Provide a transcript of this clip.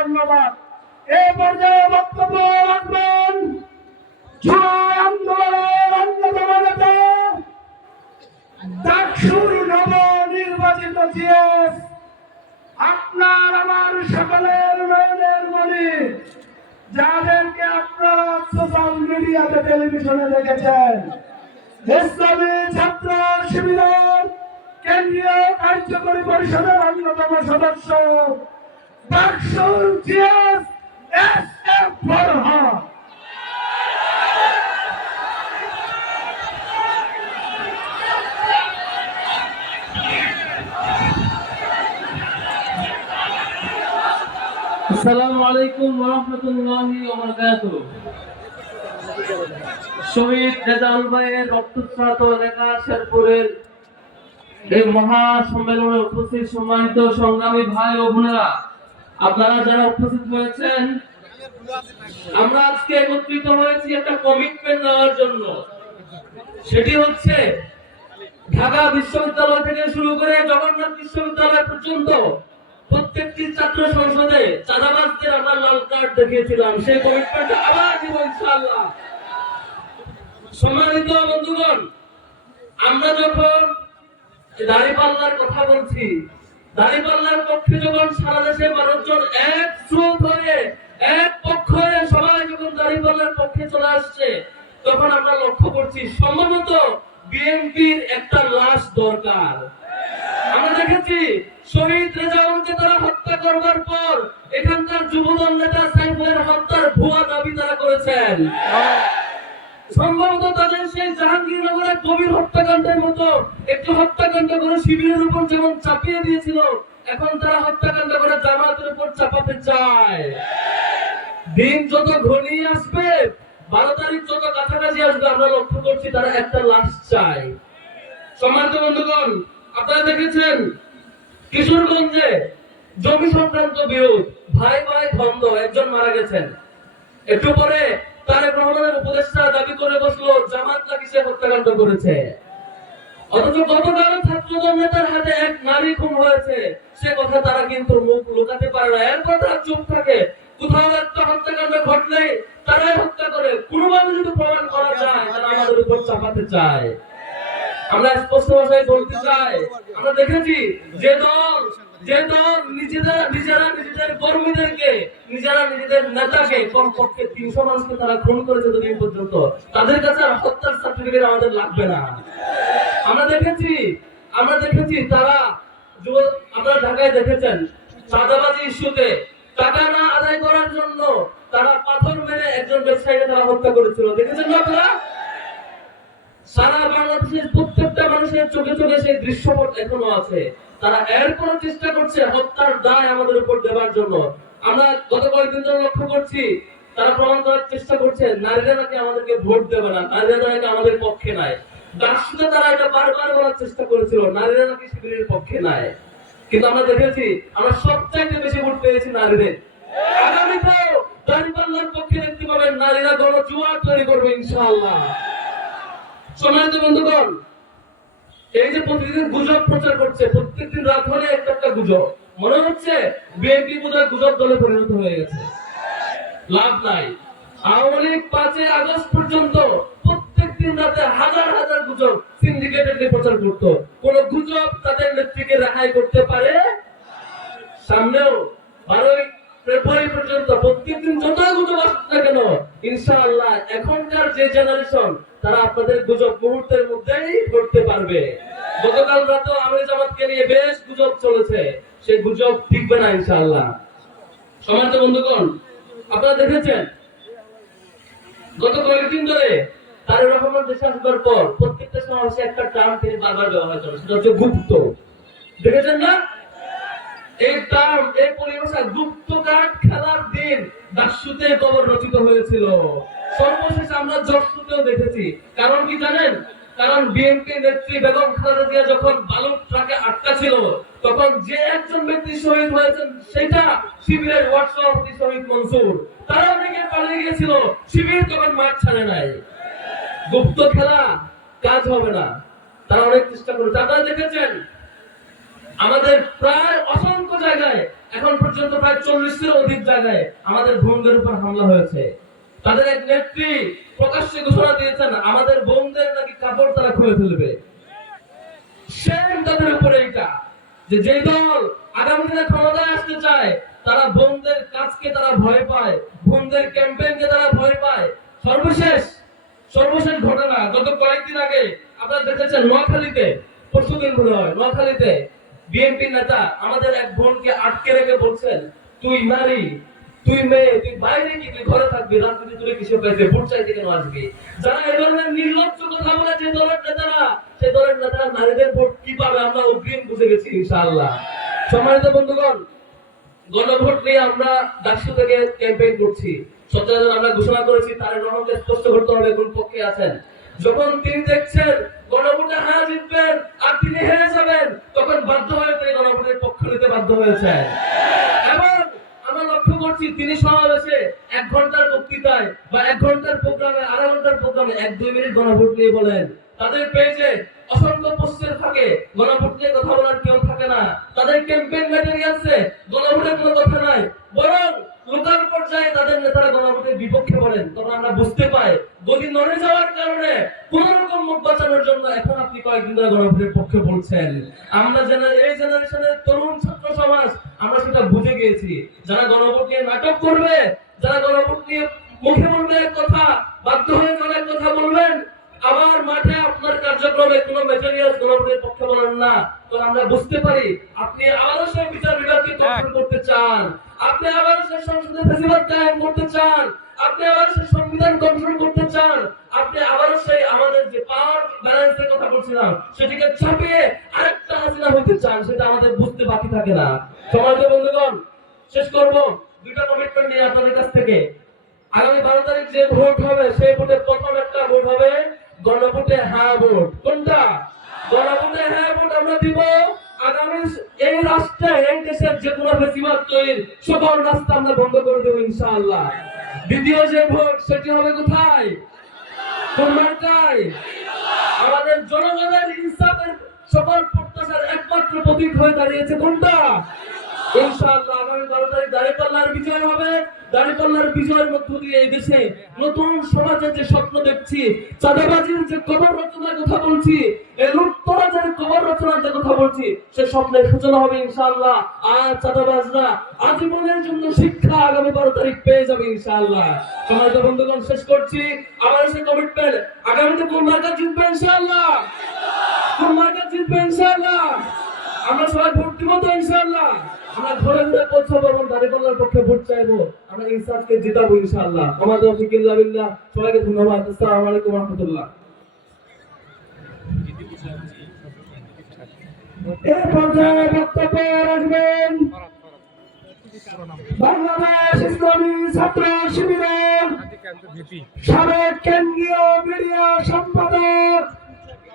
ধন্যবাদ। এই পর্যায়ে বক্তব্য রাখবেন জুলাই আন্দোলনের অন্যতম নেতা ডাকসুর নবনির্বাচিত জিএস, আপনার আমার সকলের নয়নের মণি, যাদেরকে আপনারা সোশ্যাল মিডিয়াতে টেলিভিশনে দেখেছেন, ইসলামী ছাত্র শিবিরের কেন্দ্রীয় কার্যকরী পরিষদের অন্যতম সদস্য ডাকসুর জিএস এস এফ ফরহাদ। আসসালামু আলাইকুম ওয়া রাহমাতুল্লাহি ওয়া বারাকাতুহু। শহীদ রেজাউল ভাইয়ের রক্তস্নাত এলাকা শেরপুরের এই মহা সম্মেলনে উপস্থিত সম্মানিত সংগ্রামী ভাই ও বোনেরা, আপনারা যারা উপস্থিত হয়েছেন, আমরা আজকে একত্রিত হয়েছি একটা কমিটমেন্ট নেওয়ার জন্য। সেটি হচ্ছে ঢাকা বিশ্ববিদ্যালয় থেকে শুরু করে জগন্নাথ বিশ্ববিদ্যালয় পর্যন্ত প্রত্যেকটি ছাত্র সংসদে চাঁদাবাজদের আমরা লাল কার্ড দেখিয়েছিলাম। সেই কমিটমেন্ট আবার দিব ইনশাআল্লাহ। সম্মানিত বন্ধুগণ, আমরা যখন দাঁড়িপাল্লার কথা বলছি, দাঁড়িপাল্লার পক্ষে যখন সারা দেশে মানুষজন এক স্রোত হয়ে এক পক্ষ হয়ে সবাই যখন দাঁড়িপাল্লার পক্ষে চলে আসছে, তখন আমরা লক্ষ্য করছি সম্ভবত বিএনপির একটা লাশ দরকার। আমরা দেখেছি শহীদ রেজাউলকে তারা হত্যা করবার পর এখানকার যুবদল নেতা সাইফুলের হত্যার ভুয়া দাবি তারা করেছেন। সম্ভবত তাদের সেই জাহাঙ্গীরনগরের গভীর হত্যাকাণ্ডের মতো একটি হত্যাকাণ্ড করে শিবিরের উপর যেমন চাপিয়ে দিয়েছিল, এখন তারা হত্যাকাণ্ড করে জামাতের উপর চাপাতে চায়। দিন যত ঘনিয়ে আসবে, 12 তারিখ যত কাছাকাছি আসবে, আমরা লক্ষ্য করছি তারা একটা লাশ চায়। সম্মানিত বন্ধুগণ, আপনারা দেখেছেন কিশোরগঞ্জে জমি সংক্রান্ত বিরোধ, ভাই ভাই দ্বন্দ্ব, একজন মারা গেছেন। একটু পরে তারেক রহমানের উপদেষ্টা দাবি করে বসলো জামাত নাকি সে হত্যাকাণ্ড করেছে। অথচ গতকাল ছাত্রদল নেতার হাতে এক নারী খুন হয়েছে, সে কথা তারা কিন্তু মুখ লুকাতে পারে না। এরপর তারা চুপ থাকে। কোথাও একটা হত্যাকাণ্ড ঘটলে তারাই হত্যা করে, কোনোভাবে যদি প্রমাণ করা যায় তারা আমাদের উপর চাপাতে চায়। আমরা স্পষ্ট ভাষায় বলতে চাই, আমরা দেখেছি যে দল নিজেরা নিজেদের কর্মীদেরকে, নিজেরা নিজেদের নেতাকে কমপক্ষে 300 মানুষকে তারা খুন করেছে দুদিন পর্যন্ত, তাদের কাছে আর হত্যার সার্টিফিকেট আমাদের লাগবে না। আমরা দেখেছি তারা, আপনারা ঢাকায় দেখেছেন চাঁদাবাজি ইস্যুতে টাকা না আদায় করার জন্য তারা পাথর মেরে একজন ব্যবসায়ীকে তারা হত্যা করেছিল। দেখেছেন না আপনারা? সারা বাংলাদেশের প্রত্যেকটা মানুষের চোখে চোখে সেই দৃশ্যপট এখনো আছে। তারা এরপরও চেষ্টা করছে হত্যার দায় আমাদের উপর দেওয়ার জন্য। আমরা গত কয়েকদিন ধরে লক্ষ্য করছি তারা প্রমাণ করার চেষ্টা করছে নারীরা নাকি আমাদেরকে ভোট দেবে না, নারীরা নাকি আমাদের পক্ষে নাই। ডাকসুতে তারা এটা বারবার বলার চেষ্টা করেছিল নারীরা নাকি শিবিরের পক্ষে নাই, কিন্তু আমরা দেখেছি আমরা সবচাইতে বেশি ভোট পেয়েছি নারীদের। আগামীতেও দাঁড়িপাল্লার পক্ষে দেখতে পাবেন নারীরা গণজোয়ার তৈরি করবে ইনশাআল্লাহ। সম্মানিত বন্ধুগণ, এই যে প্রতিদিন গুজব প্রচার করছে, প্রত্যেকদিন রাত হলে একটা গুজব, মনে হচ্ছে বিএনপি বোধহয় গুজব দলে পরিণত হয়ে গেছে। লাভ নাই। আওয়ামী লীগ 5 আগস্ট পর্যন্ত প্রত্যেকদিন রাতে হাজার হাজার গুজব সিন্ডিকেটেডলি প্রচার করত। কোন গুজব তাদের নেত্রীকে রেহাই করতে পারে? সামনেও 12 ফেব্রুয়ারি পর্যন্ত প্রত্যেকদিন যত গুজব আসুক না কেন, ইনশাআল্লাহ এখনকার যে জেনারেশন তারা আপনাদের গুজব মুহূর্তের মধ্যেই করতে পারবে। গতকাল রাতে আমির জামাতকে নিয়ে বেশ গুজব চলেছে, সেই গুজব টিকবে না ইনশাআল্লাহ। সম্মানিত বন্ধুগণ, আপনারা দেখেছেন গত কয়েকদিন ধরে তারেক রহমান দেশে আসবার পর প্রত্যেকটা সমাবেশে একটা টার্ম তিনি বারবার ব্যবহার করেন, সেটা হচ্ছে গুপ্ত। দেখেছেন না? এই টার্ম, এই পরিভাষা, গুপ্ত কার্ড খেলার দিন ডাকসুতে কবর রচিত হয়েছিল। সর্বশেষ আমরা জশপুরেও দেখেছি। কারণ কি জানেন? কারণ বিএনপি নেত্রী বেগম খালেদা জিয়া যখন বালুর ট্রাকে আটকা ছিল, তখন যে একজন ব্যক্তি শহীদ হয়েছেন সেটা শিবিরের ওয়ার্ড সভাপতি শহীদ মনসুর। তারা অনেকে পালিয়ে গিয়েছিল, শিবির তখন মাঠ ছাড়ে নাই। গুপ্ত খেলা কাজ হবে না, তারা অনেক চেষ্টা করেছে। আপনারা দেখেছেন আমাদের প্রায় অসংখ্য জায়গায় এখন পর্যন্ত প্রায় 40-এর অধিক জায়গায় আমাদের বোনদের উপর হামলা হয়েছে। তাদের এক নেত্রী প্রকাশ্যে ঘোষণা দিয়েছেন আমাদের বোনদের নাকি কাপড় তারা খুলে ফেলবে। সেম তাদের উপরে এটা যে যেই দল আগামী দিনে ক্ষমতায় আসতে চায় তারা বোনদের কাজকে তারা ভয় পায়, বোনদের ক্যাম্পেইনকে তারা ভয় পায়। সর্বশেষ ঘটনা গত কয়েকদিন আগে আপনারা দেখেছেন নোয়াখালীতে, পরশুদিন মনে হয় নোয়াখালীতে বিএনপি নেতা আমাদের এক বোনকে আটকে রেখে বলছেন তুই নারী, তুই মেয়ে, তুই বাইরে কি তুই ঘরে থাকবি, রাজনীতি তুলে কিসে পাইছে, ভোট চাইতে কেন আসবি। যারা এই ধরনের নির্লজ্জ কথা বলে যে দলের নেতারা, সেই দলের নেতারা নারীদের ভোট কি পাবে আমরা অগ্রিম বুঝে গেছি ইনশাআল্লাহ। সম্মানিত বন্ধুগণ, গণভোট নিয়ে আমরা ডাকসু থেকে ক্যাম্পেইন করছি। সচরাচর আমরা ঘোষণা করেছি তারেক রহমানকে স্পষ্ট করতে হবে কোন পক্ষে আছেন। যখন তিনি দেখছেন গণভোটে হ্যাঁ জিতবেন আর তিনি হেরে যাবেন, তখন বাধ্য হয়ে তিনি গণভোটের পক্ষ নিতে বাধ্য হয়েছেন। এবং আমরা লক্ষ্য করছি তিনি সমাবেশে 1 ঘন্টার বক্তৃতায় বা 1 ঘন্টার প্রোগ্রামে, আধা ঘন্টার প্রোগ্রামে 1-2 মিনিট গণভোট নিয়ে বলেন। তাদের পেজে অসংখ্য পোস্টের থাকে গণভোট নিয়ে কথা বলার কেউ থাকে না। তাদের ক্যাম্পেইন ম্যাটেরিয়ালসে গণভোটের কোনো কথা নাই, বরং লোকাল পর্যায়ে তাদের নেতারা গণভোটের বিপক্ষে বলেন। তখন আমরা বুঝতে পাই গদি নড়ে যাওয়ার কারণে কোন রকম মুখ বাঁচানোর জন্য এখন আপনি কয়েকদিন ধরে গণভোটের পক্ষে বলছেন। আমরা এই জেনারেশনের তরুণ ছাত্র সমাজ আমরা সেটা বুঝে গিয়েছি। যারা গণভোট নিয়ে নাটক করবে, যারা গণভোট নিয়ে মুখে বলবে এক কথা, বাধ্য হয়ে অনেক কথা বলবেন, আবার মাঠে আপনার কার্যক্রমে কোনো ম্যাটেরিয়াল গণভোটের পক্ষে বলেন না, তো আমরা বুঝতে পারি আপনি আবারও সেই বিচার বিভাগকে কন্ট্রোল করতে চান, আপনি আবারও সেই সংসদের ফেসিবাদ কায়েম করতে চান, আপনি আবারও সেই সংবিধান কন্ট্রোল করতে চান, আপনি আবারও সেই আমাদের যে পাওয়ার ব্যালেন্সের কথা বলছিলাম সেটিকে চাপিয়ে আরেকটা হাসিনা হইতে চান, সেটা আমাদের বুঝতে বাকি থাকে না। সম্মানিত বন্ধুগণ, শেষ করব 2টা কমিটমেন্ট নিয়ে আপনাদের কাছ থেকে। আগামী 12 তারিখ যে ভোট হবে সেই ভোটের প্রথম একটা ভোট হবে গণভোটে হ্যাঁ ভোট। কোনটা? গণভোটে হ্যাঁ ভোট আমরা দিব। আগামী এই রাষ্ট্রে, এই দেশের যে কোনো ফেসিবাদ তৈরির সকল রাস্তা আমরা বন্ধ করে দেব ইনশাআল্লাহ। দ্বিতীয় যে ভোট সেটি হবে কোথায়? কোন মার্কায়? আমাদের জনগণের ইনসাফের সকল প্রত্যাশার একমাত্র প্রতীক হয়ে দাঁড়িয়েছে কোনটা? ইনশাআল্লাহ আগামী 12 তারিখ দাঁড়িপাল্লার বিজয় হবে। দাঁড়িপাল্লার বিজয়ের মধ্য দিয়ে এই দেশে নতুন সমাজের যে স্বপ্ন দেখছি, চাঁদাবাজির যে কবর রচনার কথা বলছি, এই লুটতরাজের কবর রচনার যে কথা বলছি, সে স্বপ্নের সূচনা হবে ইনশাআল্লাহ। আর চাঁদাবাজরা আজীবনের জন্য শিক্ষা আগামী 12 তারিখ পেয়ে যাবে ইনশাআল্লাহ। সম্মানিত বন্ধুগণ, শেষ করছি আমার সেই কমিটমেন্ট, আগামীতে কোন মার্কা জিতবে ইনশাআল্লাহ, কোন মার্কা জিতবে ইনশাআল্লাহ। আমরা সবাই ভোট দিব তো ইনশাআল্লাহ। আমরা ঘরে ঘরে পৌঁছাবো এবং দাঁড়িপাল্লার পক্ষে ভোট চাইবো, আমরা ইনসাফকে জিতাবো ইনশাআল্লাহ। আমাদের তৌফিক ইল্লা বিল্লাহ। সবাইকে ধন্যবাদ। আসসালামু আলাইকুম ওয়া রাহমাতুল্লাহ। এই পর্যায়ে বক্তব্য রাখবেন বাংলাদেশ ইসলামী ছাত্র শিবিরের সাবেক কেন্দ্রীয় মিডিয়া সম্পাদক